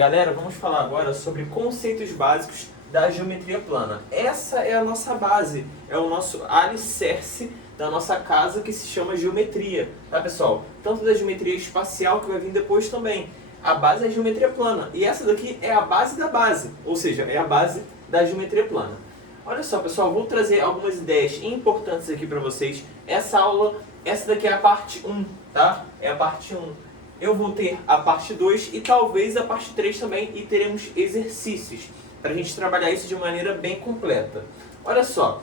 Galera, vamos falar agora sobre conceitos básicos da geometria plana. Essa é a nossa base, é o nosso alicerce da nossa casa que se chama geometria, tá pessoal? Tanto da geometria espacial que vai vir depois também. A base é a geometria plana e essa daqui é a base da base, ou seja, é a base da geometria plana. Olha só pessoal, vou trazer algumas ideias importantes aqui para vocês. Essa daqui é a parte 1, tá? É a parte 1. Eu vou ter a parte 2 e talvez a parte 3 também, e teremos exercícios para a gente trabalhar isso de maneira bem completa. Olha só,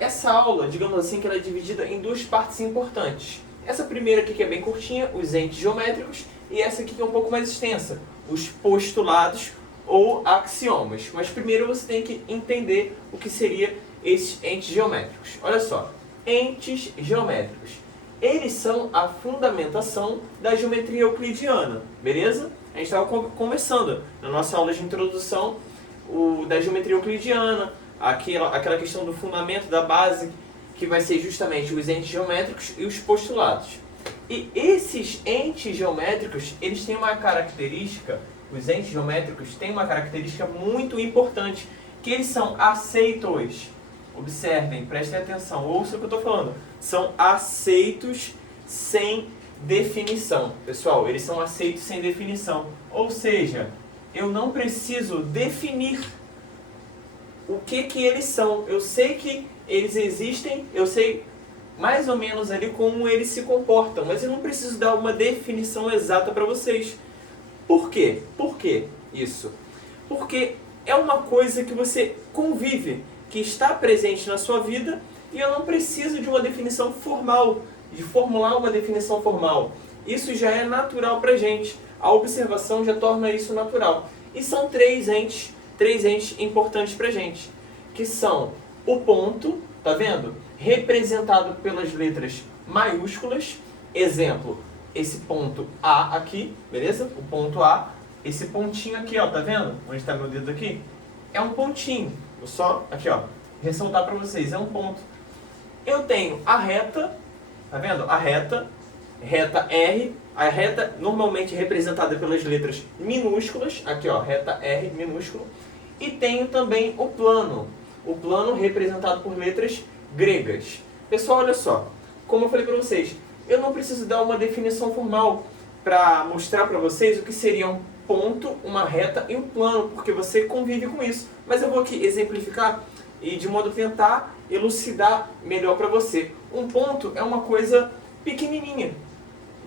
essa aula, digamos assim, que ela é dividida em duas partes importantes. Essa primeira aqui que é bem curtinha, os entes geométricos, e essa aqui que é um pouco mais extensa, os postulados ou axiomas. Mas primeiro você tem que entender o que seria esses entes geométricos. Olha só, entes geométricos. Eles são a fundamentação da geometria euclidiana, beleza? A gente estava conversando na nossa aula de introdução da geometria euclidiana, aquela questão do fundamento da base, que vai ser justamente os entes geométricos e os postulados. E esses entes geométricos, eles têm uma característica, os entes geométricos têm uma característica muito importante, que eles são aceitos. Observem, prestem atenção, ouçam o que eu estou falando. São aceitos sem definição. Pessoal, eles são aceitos sem definição. Ou seja, eu não preciso definir o que eles são. Eu sei que eles existem, eu sei mais ou menos ali como eles se comportam, mas eu não preciso dar uma definição exata para vocês. Por quê? Por que isso? Porque é uma coisa que você convive, que está presente na sua vida, e eu não preciso de uma definição formal, de formular uma definição formal. Isso já é natural para a gente. A observação já torna isso natural. E são três entes importantes para a gente, que são o ponto, tá vendo? Representado pelas letras maiúsculas. Exemplo, esse ponto A aqui, beleza? O ponto A. Esse pontinho aqui, ó, tá vendo? Onde está meu dedo aqui? É um pontinho. Vou só, aqui ó, ressaltar para vocês, é um ponto. Eu tenho a reta, tá vendo? A reta R, a reta normalmente representada pelas letras minúsculas, aqui ó, reta R minúsculo. E tenho também o plano representado por letras gregas. Pessoal, olha só, como eu falei para vocês, eu não preciso dar uma definição formal para mostrar para vocês o que seria um ponto, uma reta e um plano, porque você convive com isso. Mas eu vou aqui exemplificar e de modo a tentar elucidar melhor para você. Um ponto é uma coisa pequenininha.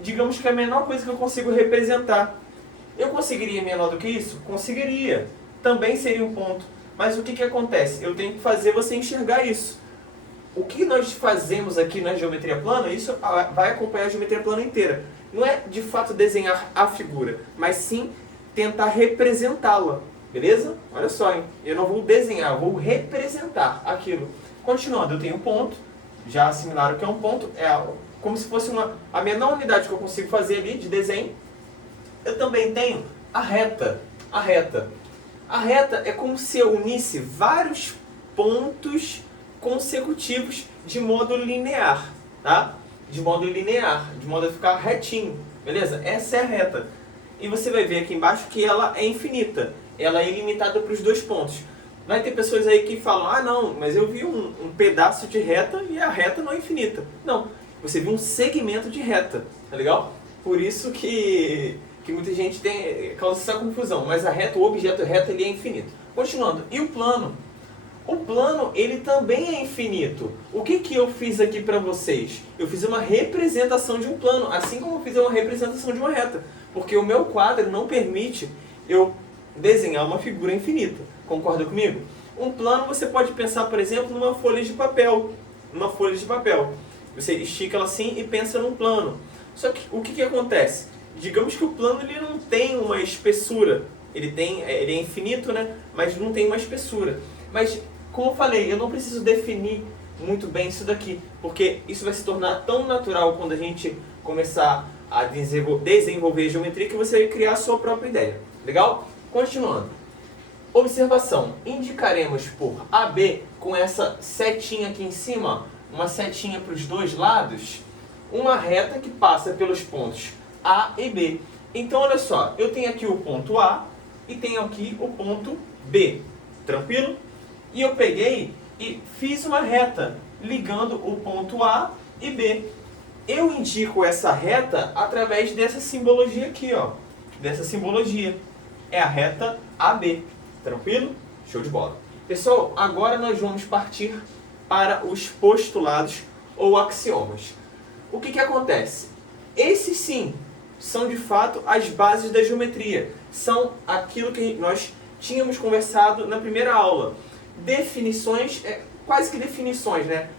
Digamos que é a menor coisa que eu consigo representar. Eu conseguiria menor do que isso? Conseguiria. Também seria um ponto. Mas o que acontece? Eu tenho que fazer você enxergar isso. O que nós fazemos aqui na geometria plana, isso vai acompanhar a geometria plana inteira. Não é de fato desenhar a figura, mas sim tentar representá-la. Beleza? Olha só, hein? Eu não vou desenhar, eu vou representar aquilo. Continuando, eu tenho um ponto, já assimilaram que é um ponto, é como se fosse a menor unidade que eu consigo fazer ali de desenho. Eu também tenho a reta. A reta é como se eu unisse vários pontos consecutivos de modo linear, tá? De modo a ficar retinho, beleza? Essa é a reta. E você vai ver aqui embaixo que ela é infinita. Ela é ilimitada para os dois pontos. Vai ter pessoas aí que falam, ah não, mas eu vi um pedaço de reta e a reta não é infinita. Não, você viu um segmento de reta, tá legal? Por isso que muita gente causa essa confusão, mas o objeto reto, ele é infinito. Continuando, e o plano? O plano, ele também é infinito. O que eu fiz aqui para vocês? Eu fiz uma representação de um plano, assim como eu fiz uma representação de uma reta. Porque o meu quadro não permite eu desenhar uma figura infinita. Concorda comigo? Um plano você pode pensar, por exemplo, numa folha de papel. Você estica ela assim e pensa num plano. Só que o que acontece? Digamos que o plano ele não tem uma espessura. Ele é infinito, né? Mas não tem uma espessura. Mas, como eu falei, eu não preciso definir muito bem isso daqui, porque isso vai se tornar tão natural quando a gente começar a desenvolver geometria que você vai criar a sua própria ideia. Legal? Continuando. Observação. Indicaremos por AB, com essa setinha aqui em cima, uma setinha para os dois lados, uma reta que passa pelos pontos A e B. Então, olha só, eu tenho aqui o ponto A e tenho aqui o ponto B, tranquilo? E eu peguei e fiz uma reta ligando o ponto A e B. Eu indico essa reta através dessa simbologia aqui, ó. Dessa simbologia. É a reta AB, tranquilo? Show de bola. Pessoal, agora nós vamos partir para os postulados ou axiomas. O que acontece? Esses sim são de fato as bases da geometria. São aquilo que nós tínhamos conversado na primeira aula. Definições, quase que definições, né?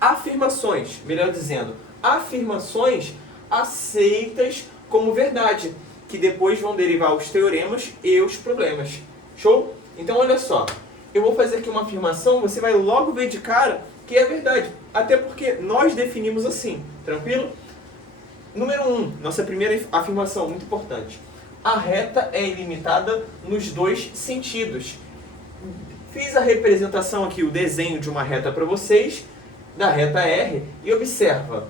Afirmações, melhor dizendo, afirmações aceitas como verdade, que depois vão derivar os teoremas e os problemas. Show? Então olha só, eu vou fazer aqui uma afirmação, você vai logo ver de cara que é verdade, até porque nós definimos assim, tranquilo? Número 1, nossa primeira afirmação, muito importante. A reta é ilimitada nos dois sentidos. Fiz a representação aqui, o desenho de uma reta para vocês, da reta R, e observa.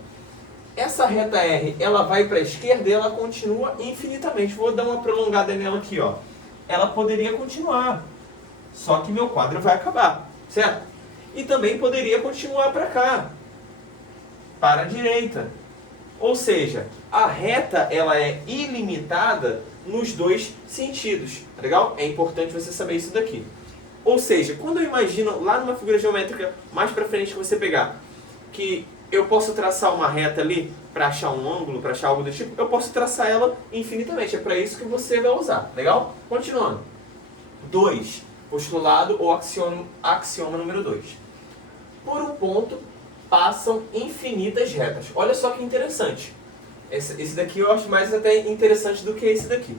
Essa reta R, ela vai para a esquerda e ela continua infinitamente. Vou dar uma prolongada nela aqui, ó. Ela poderia continuar, só que meu quadro vai acabar, certo? E também poderia continuar para cá, para a direita. Ou seja, a reta ela é ilimitada nos dois sentidos, tá legal? É importante você saber isso daqui. Ou seja, quando eu imagino lá numa figura geométrica mais para frente que você pegar, que eu posso traçar uma reta ali para achar um ângulo, para achar algo do tipo, eu posso traçar ela infinitamente. É para isso que você vai usar, legal? Continuando. 2. Postulado ou axioma número 2. Por um ponto passam infinitas retas. Olha só que interessante. Esse daqui eu acho mais até interessante do que esse daqui.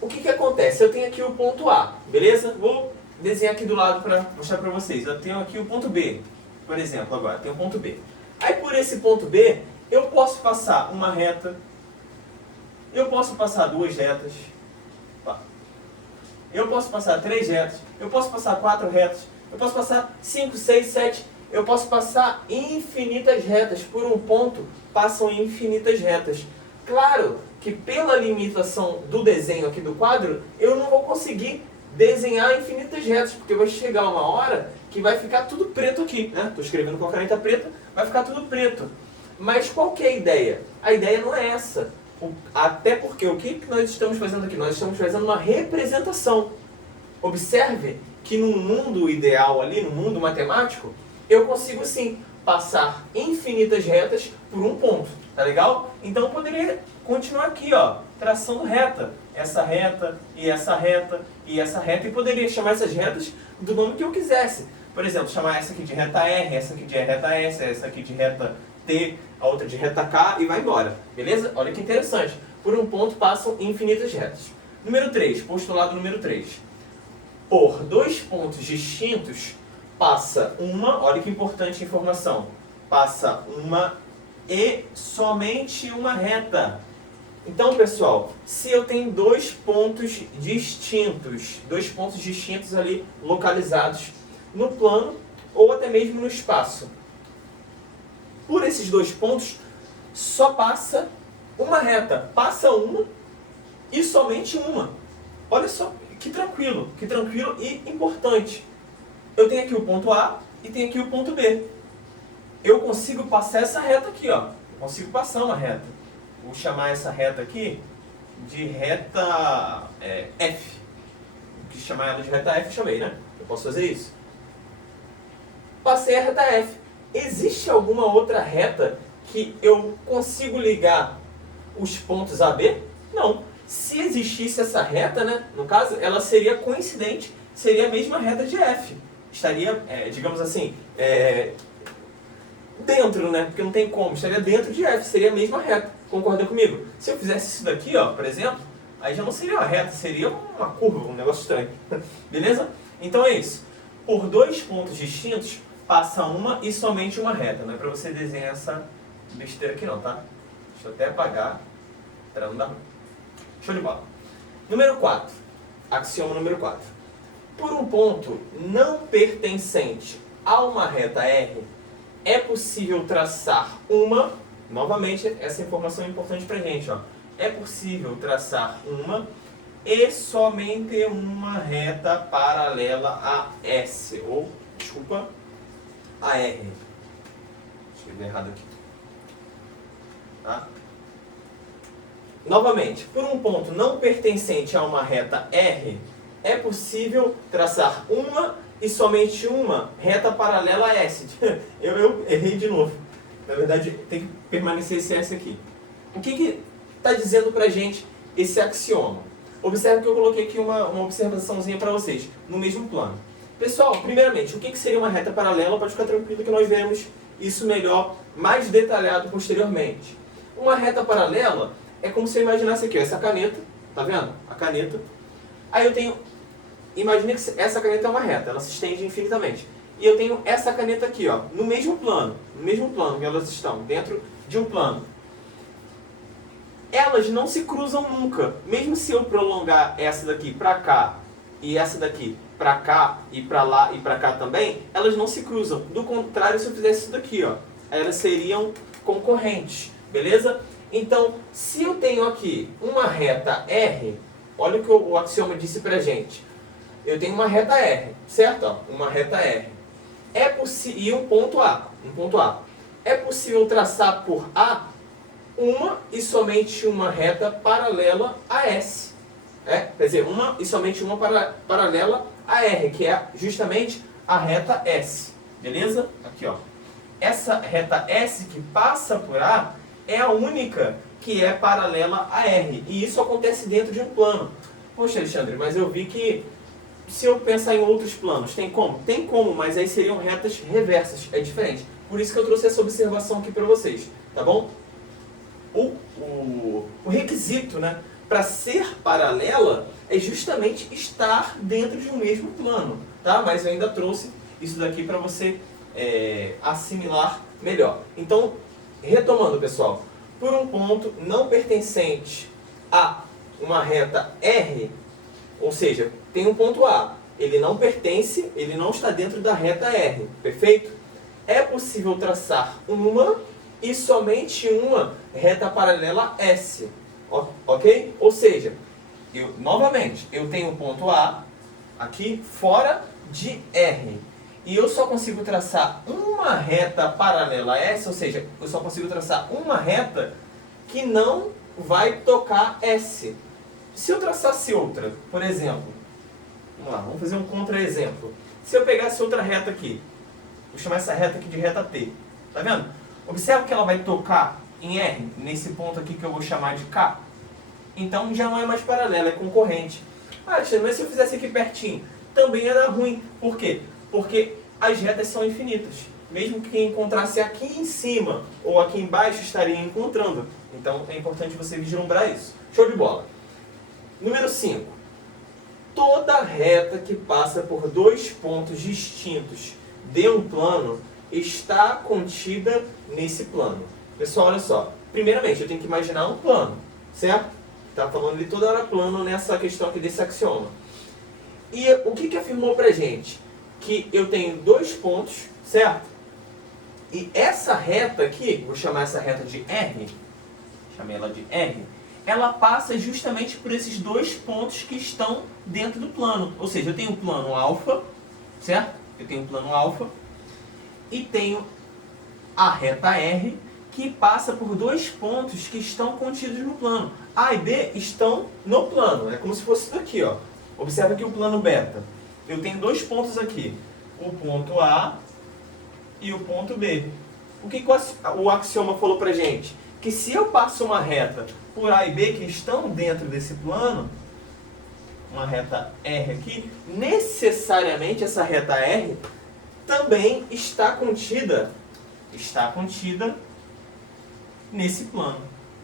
O que acontece? Eu tenho aqui o ponto A, beleza? Vou desenhar aqui do lado para mostrar para vocês. Eu tenho aqui o ponto B, por exemplo, agora. Tenho o ponto B. Aí por esse ponto B, eu posso passar uma reta, eu posso passar duas retas, eu posso passar três retas, eu posso passar quatro retas, eu posso passar 5, 6, 7, eu posso passar infinitas retas. Por um ponto, passam infinitas retas. Claro que pela limitação do desenho aqui do quadro, eu não vou conseguir desenhar infinitas retas, porque vai chegar uma hora que vai ficar tudo preto aqui, né? Estou escrevendo com a caneta preta, vai ficar tudo preto. Mas qual que é a ideia? A ideia não é essa. Até porque o que nós estamos fazendo aqui? Nós estamos fazendo uma representação. Observe que no mundo ideal ali, no mundo matemático, eu consigo sim passar infinitas retas por um ponto, tá legal? Então eu poderia continuar aqui, ó, traçando reta. Essa reta, e essa reta, e essa reta, e poderia chamar essas retas do nome que eu quisesse. Por exemplo, chamar essa aqui de reta R, essa aqui de reta S, essa aqui de reta T, a outra de reta K, e vai embora. Beleza? Olha que interessante. Por um ponto passam infinitas retas. Número 3, postulado número 3. Por dois pontos distintos, passa uma, olha que importante informação, passa uma e somente uma reta. Então, pessoal, se eu tenho dois pontos distintos ali localizados no plano ou até mesmo no espaço, por esses dois pontos só passa uma reta, passa uma e somente uma. Olha só que tranquilo e importante. Eu tenho aqui o ponto A e tenho aqui o ponto B. Eu consigo passar essa reta aqui, ó. Eu consigo passar uma reta. Vou chamar essa reta aqui de reta F. Quis chamar ela de reta F, chamei, né? Eu posso fazer isso. Passei a reta F. Existe alguma outra reta que eu consigo ligar os pontos AB? Não. Se existisse essa reta, né, no caso, ela seria coincidente, seria a mesma reta de F. Estaria, digamos assim, dentro, né? Porque não tem como, estaria dentro de F, seria a mesma reta. Concorda comigo? Se eu fizesse isso daqui, ó, por exemplo, aí já não seria uma reta, seria uma curva, um negócio estranho. Beleza? Então é isso. Por dois pontos distintos, passa uma e somente uma reta. Não é pra você desenhar essa besteira aqui não, tá? Deixa eu até apagar, para não dar ruim. Show de bola. Número 4. Axioma número 4. Por um ponto não pertencente a uma reta R, é possível traçar uma... Novamente, essa informação é importante pra gente, ó. é possível traçar uma e somente uma reta paralela a S, ou, desculpa, a R. Escrevi errado aqui. Tá? Novamente, por um ponto não pertencente a uma reta R, é possível traçar uma e somente uma reta paralela a S. Eu errei de novo. Na verdade, tem que permanecer esse S aqui. O que está dizendo pra gente esse axioma? Observe que eu coloquei aqui uma observaçãozinha para vocês, no mesmo plano. Pessoal, primeiramente, o que seria uma reta paralela? Pode ficar tranquilo que nós veremos isso melhor, mais detalhado posteriormente. Uma reta paralela é como se eu imaginasse aqui, ó, essa caneta, tá vendo? A caneta. Aí eu tenho, imagine que essa caneta é uma reta, ela se estende infinitamente. E eu tenho essa caneta aqui, ó, no mesmo plano que elas estão, dentro de um plano. Elas não se cruzam nunca. Mesmo se eu prolongar essa daqui para cá e essa daqui para cá e para lá e para cá também, elas não se cruzam. Do contrário, se eu fizesse isso daqui, ó, elas seriam concorrentes, beleza? Então, se eu tenho aqui uma reta R, olha o que o axioma disse pra gente. Eu tenho uma reta R, certo? Ó, uma reta R. E um ponto A. É possível traçar por A uma e somente uma reta paralela a S. Quer dizer, uma e somente uma paralela a R, que é justamente a reta S. Beleza? Aqui, ó. Essa reta S que passa por A é a única que é paralela a R. E isso acontece dentro de um plano. Poxa, Alexandre, mas eu vi que se eu pensar em outros planos, tem como? Tem como, mas aí seriam retas reversas. É diferente. Por isso que eu trouxe essa observação aqui para vocês. Tá bom? O requisito, né, para ser paralela é justamente estar dentro de um mesmo plano, tá? Mas eu ainda trouxe isso daqui para você assimilar melhor. Então, retomando, pessoal, por um ponto não pertencente a uma reta R, ou seja, tem um ponto A, ele não pertence, ele não está dentro da reta R, perfeito? É possível traçar uma e somente uma reta paralela a S, ok? Ou seja, novamente, eu tenho um ponto A aqui fora de R. E eu só consigo traçar uma reta paralela a S, ou seja, eu só consigo traçar uma reta que não vai tocar S. Se eu traçasse outra, por exemplo, vamos lá, vamos fazer um contra-exemplo. Se eu pegasse outra reta aqui, vou chamar essa reta aqui de reta T, tá vendo? Observa que ela vai tocar em R, nesse ponto aqui que eu vou chamar de K. Então já não é mais paralela, é concorrente. Ah, Alexandre, mas se eu fizesse aqui pertinho, também era ruim. Por quê? Porque as retas são infinitas. Mesmo que quem encontrasse aqui em cima ou aqui embaixo estaria encontrando. Então é importante você vislumbrar isso. Show de bola. Número 5. Toda reta que passa por dois pontos distintos de um plano está contida nesse plano. Pessoal, olha só. Primeiramente, eu tenho que imaginar um plano, certo? Está falando de toda hora plano nessa questão aqui desse axioma. E o que afirmou pra gente? Que eu tenho dois pontos, certo? E essa reta aqui, vou chamar essa reta de R, chamei ela de R, ela passa justamente por esses dois pontos que estão dentro do plano. Ou seja, eu tenho um plano alfa, certo? Eu tenho um plano alfa e tenho a reta R que passa por dois pontos que estão contidos no plano. A e B estão no plano, é como se fosse isso aqui, ó. Observa aqui o plano beta. Eu tenho dois pontos aqui, o ponto A e o ponto B. O que o axioma falou pra gente? Que se eu passo uma reta por A e B que estão dentro desse plano, uma reta R aqui, necessariamente essa reta R também está contida nesse plano.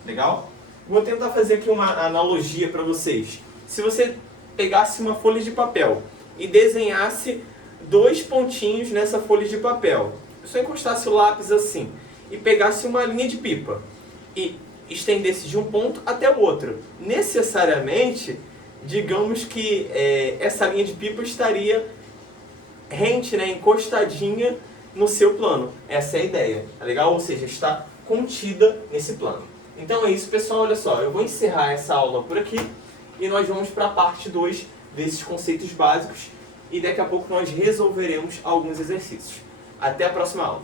Legal? Vou tentar fazer aqui uma analogia para vocês. Se você pegasse uma folha de papel e desenhasse dois pontinhos nessa folha de papel, só encostasse o lápis assim e pegasse uma linha de pipa e estendesse de um ponto até o outro, necessariamente, digamos que essa linha de pipa estaria rente, né, encostadinha no seu plano. Essa é a ideia, tá legal? Ou seja, está contida nesse plano. Então é isso, pessoal. Olha só, eu vou encerrar essa aula por aqui e nós vamos para a parte 2 desses conceitos básicos e daqui a pouco nós resolveremos alguns exercícios. Até a próxima aula!